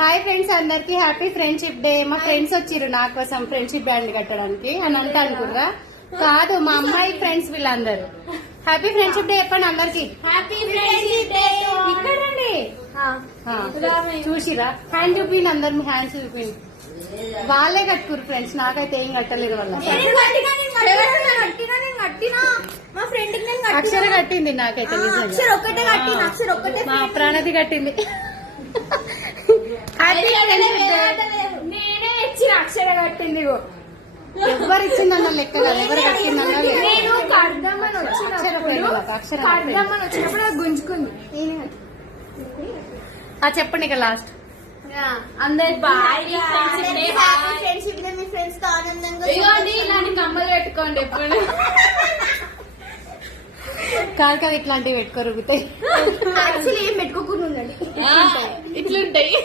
Hi friends, అందరికి happy friendship day. మా friends వచ్చిర్రు నా కోసం ఫ్రెండ్షిప్ బ్యాండ్ కట్టడానికి అని అంటే అనుకుర్రా? కాదు, మా అమ్మాయి ఫ్రెండ్స్ వీళ్ళందరూ. హ్యాపీ ఫ్రెండ్షిప్ డే చెప్పండి అందరికి. ఇక్కడ రండి. చూసిరా? హ్యాండ్ చూపిండి, అందరు హ్యాండ్స్ చూపిండి. వాళ్ళే కట్టుకురు ఫ్రెండ్స్, నాకైతే ఏం కట్టలేదు. వాళ్ళ అక్షర కట్టింది, నాకైతే మా ప్రాణది కట్టింది. నేనే ఇచ్చిన అక్షర కట్టింది. ఎవరు ఇచ్చిందన్న లెక్క కాదు, ఎవరు కట్టిందన్న వచ్చినప్పుడు గుంజుకుంది. చెప్పండి ఇక లాస్ట్. అందరికి ఇలాంటి కమ్మలు పెట్టుకోండి ఎప్పుడు. కాదు కదా, ఇట్లాంటివి పెట్టుకోరుగుతాయి. ఏం పెట్టుకోకుండా ఉండండి, ఇట్లుంటాయి.